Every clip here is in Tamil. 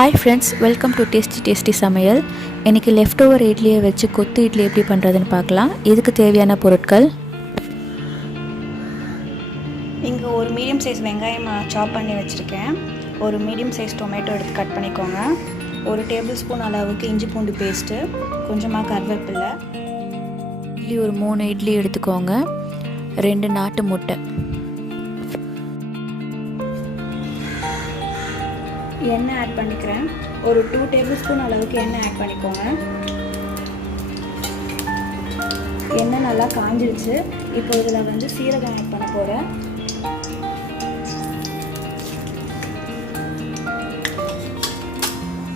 Hi friends, welcome to Tastytastysamayal. இன்றைக்கி லெஃப்ட் ஓவர் இட்லியை வச்சு கொத்து இட்லி எப்படி பண்ணுறதுன்னு பார்க்கலாம். இதுக்கு தேவையான பொருட்கள்: இங்கே ஒரு மீடியம் சைஸ் வெங்காயம் சாப் பண்ணி வச்சுருக்கேன். ஒரு மீடியம் சைஸ் டொமேட்டோ எடுத்து கட் பண்ணிக்கோங்க. ஒரு டேபிள் ஸ்பூன் அளவுக்கு இஞ்சி பூண்டு பேஸ்ட்டு, கொஞ்சமாக கருவேப்பிலை. இட்லி ஒரு 3 இட்லி எடுத்துக்கோங்க. 2 நாட்டு முட்டை. எண்ணெய் ஆட் பண்ணிக்கிறேன். ஒரு 2 டேபிள் ஸ்பூன் அளவுக்கு எண்ணெய் ஆட் பண்ணிக்கோங்க. எண்ணெய் நல்லா காஞ்சிடுச்சு. இப்போ இதில் சீரகம் ஆட் பண்ண போகிறேன்.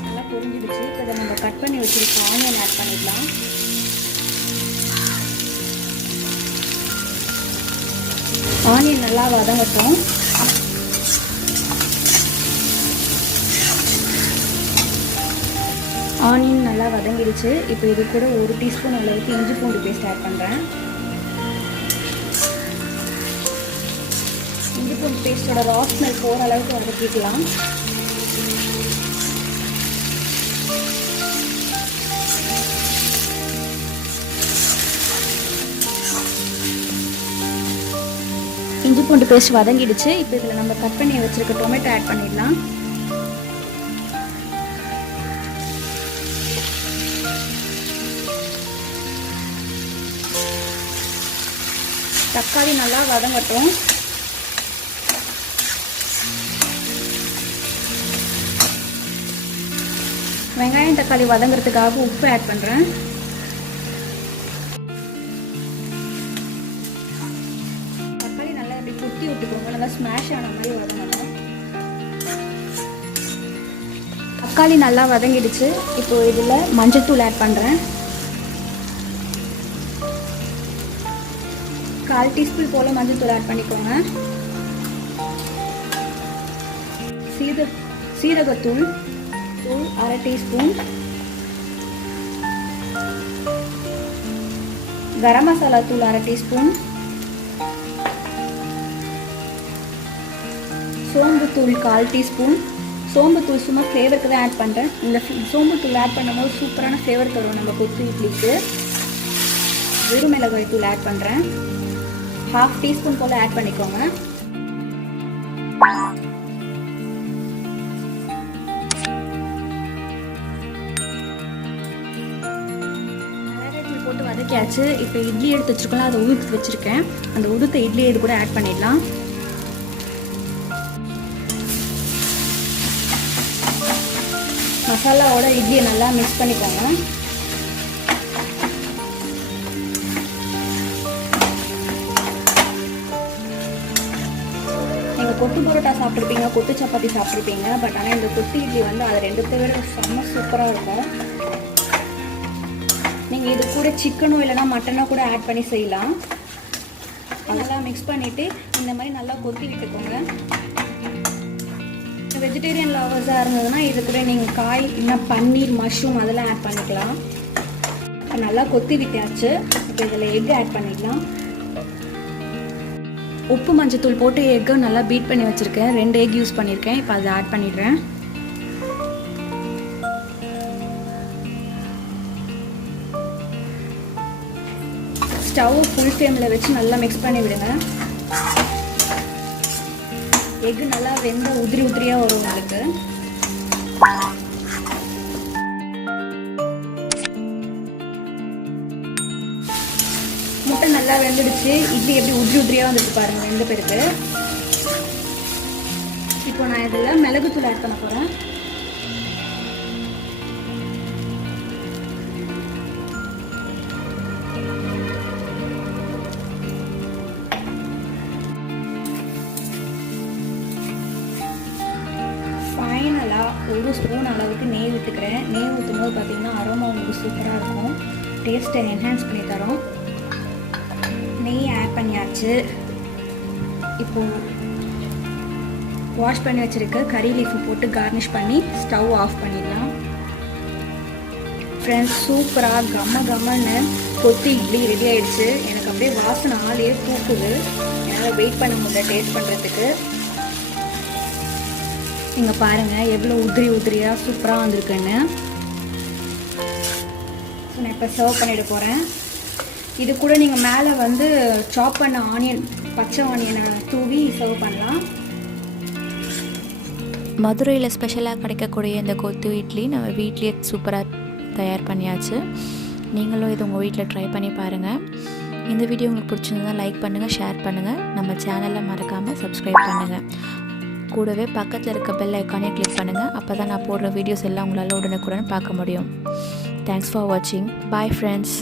நல்லா பொரிஞ்சிடுச்சு. இப்போ இதை நம்ம கட் பண்ணி வச்சுருக்க ஆனியன் ஆட் பண்ணிடலாம். ஆனியன் நல்லா வதங்கட்டும். ஆனியன் நல்லா வதங்கிடுச்சு. இப்போ இது கூட 1 டீஸ்பூன் அளவுக்கு இஞ்சி பூண்டு பேஸ்ட் ஆட் பண்ணுறேன். இஞ்சி பூண்டு பேஸ்ட்டோட ரா ஸ்மெல் போகிற அளவுக்கு வதக்கிக்கலாம். இஞ்சி பூண்டு பேஸ்ட் வதங்கிடுச்சு. இப்போ இதில் நம்ம கட் பண்ணி வச்சுருக்க டொமேட்டோ ஆட் பண்ணிடலாம். தக்காளி நல்லா வதங்கட்டும். வெங்காயம் தக்காளி வதங்கிறதுக்காக உப்பு ஆட் பண்ணுறேன். தக்காளி நல்லா இப்படி குத்தி விட்டுக்கோங்க. நல்லா ஸ்மாஷ் ஆன மாதிரி வதங்கணும். தக்காளி நல்லா வதங்கிடுச்சு. இப்போ இதில் மஞ்சள்தூள் ஆட் பண்ணுறேன். 1/4 டீஸ்பூன் போல் மஞ்சள் தூள் ஆட் பண்ணிக்கோங்க. சீரகத்தூள் 1/2 டீஸ்பூன். கரம் மசாலா தூள் 1/2 டீஸ்பூன். சோம்புத்தூள் 1/4 டீஸ்பூன். சோம்புத்தூள் சும்மா ஃப்ளேவருக்கு தான் ஆட் பண்ணுறேன். இந்த சோம்புத்தூள் ஆட் பண்ணும்போது சூப்பரான ஃப்ளேவர் தரும் நம்ம கொத்து இட்லிக்கு. வெறும் மிளகாய் தூள் ஆட் பண்ணுறேன். 1/2 டீஸ்பூன் போல் ஆட் பண்ணிக்கோங்க. மிளகாய்த்தூள் போட்டு வதக்கியாச்சு. இப்போ இட்லி எடுத்து வச்சுருக்கோம்ல, அதை உதுத்து வச்சுருக்கேன். அந்த உதுத்த இட்லி இது கூட ஆட் பண்ணிடலாம். மசாலாவோட இட்லியை நல்லா மிக்ஸ் பண்ணிக்கோங்க. கொத்து பரோட்டா சாப்பிட்ருப்பீங்க, கொத்து சப்பாத்தி சாப்பிட்ருப்பீங்க. பட் ஆனால் இந்த கொத்து இட்லி அதை 2 விட செம்ம சூப்பராக இருக்கும். நீங்கள் இது கூட சிக்கனோ இல்லைனா மட்டனோ கூட ஆட் பண்ணி செய்யலாம். நல்லா மிக்ஸ் பண்ணிவிட்டு இந்த மாதிரி நல்லா கொத்தி விட்டுக்கோங்க. வெஜிடேரியன் லவர்ஸாக இருந்ததுன்னா இது கூட நீங்கள் காய் இல்லைனா பன்னீர், மஷ்ரூம் அதெல்லாம் ஆட் பண்ணிக்கலாம். இப்போ நல்லா கொத்தி விட்டாச்சு. இப்போ இதில் எக் ஆட் பண்ணிக்கலாம். உப்பு மஞ்சத்தூள் போட்டு எக்கை நல்லா பீட் பண்ணி வச்சுருக்கேன். 2 எக் யூஸ் பண்ணியிருக்கேன். இப்போ அதை ஆட் பண்ணிடுறேன். ஸ்டவ் ஃபுல் ஃப்ளேமில் வச்சு நல்லா மிக்ஸ் பண்ணி விடுங்க. எக்கு நல்லா வெந்த உதிரியாக வரும் உங்களுக்கு. முட்டை நல்லா வெந்துடுச்சு. இட்லி எப்படி உதிரியாக வந்துட்டு பாருங்கள் வெந்த பிறகு. இப்போ நான் இதில் மிளகுத்தூள் ஆட் பண்ண போகிறேன். ஃபைனலாக 1 ஸ்பூன் அளவுக்கு நெய் விட்டுக்கிறேன். நெய் ஊற்றும் போது பார்த்திங்கன்னா அரோமா உங்களுக்கு சூப்பராக இருக்கும். டேஸ்ட்டை என்ஹான்ஸ் பண்ணி தரோம். நெய் ஆட் பண்ணியாச்சு. இப்போது வாஷ் பண்ணி வச்சுருக்க கறி லீஃபு போட்டு கார்னிஷ் பண்ணி ஸ்டவ் ஆஃப் பண்ணிடலாம். ஃப்ரெண்ட்ஸ், சூப்பராக கம்மன்னு கொத்து இட்லி ரெடி ஆகிடுச்சு. எனக்கு அப்படியே வாசனை ஆளையே தூக்குது. என்னால் வெயிட் பண்ண முடியல டேஸ்ட் பண்ணுறதுக்கு. இங்கே பாருங்கள் எவ்வளோ உதிரியாக சூப்பராக வந்திருக்குன்னு. ஸோ நான் இப்போ சர்வ் பண்ணிட போகிறேன். இது கூட நீங்கள் மேலே வந்து சாப் பண்ண ஆனியன், பச்சை ஆனியனை தூவி சர்வ் பண்ணலாம். மதுரையில் ஸ்பெஷலாக கிடைக்கக்கூடிய இந்த கொத்து இட்லி நம்ம வீட்லேயே சூப்பராக தயார் பண்ணியாச்சு. நீங்களும் இது உங்கள் வீட்டில் ட்ரை பண்ணி பாருங்கள். இந்த வீடியோ உங்களுக்கு பிடிச்சிருந்தா லைக் பண்ணுங்கள், ஷேர் பண்ணுங்கள். நம்ம சேனலை மறக்காமல் சப்ஸ்கிரைப் பண்ணுங்கள். கூடவே பக்கத்தில் இருக்க பெல் ஐக்கானே கிளிக் பண்ணுங்கள். அப்போ தான் நான் போடுற வீடியோஸ் எல்லாம் உங்களால் உடனுக்குடன் பார்க்க முடியும். தேங்க்ஸ் ஃபார் வாட்சிங். Bye friends.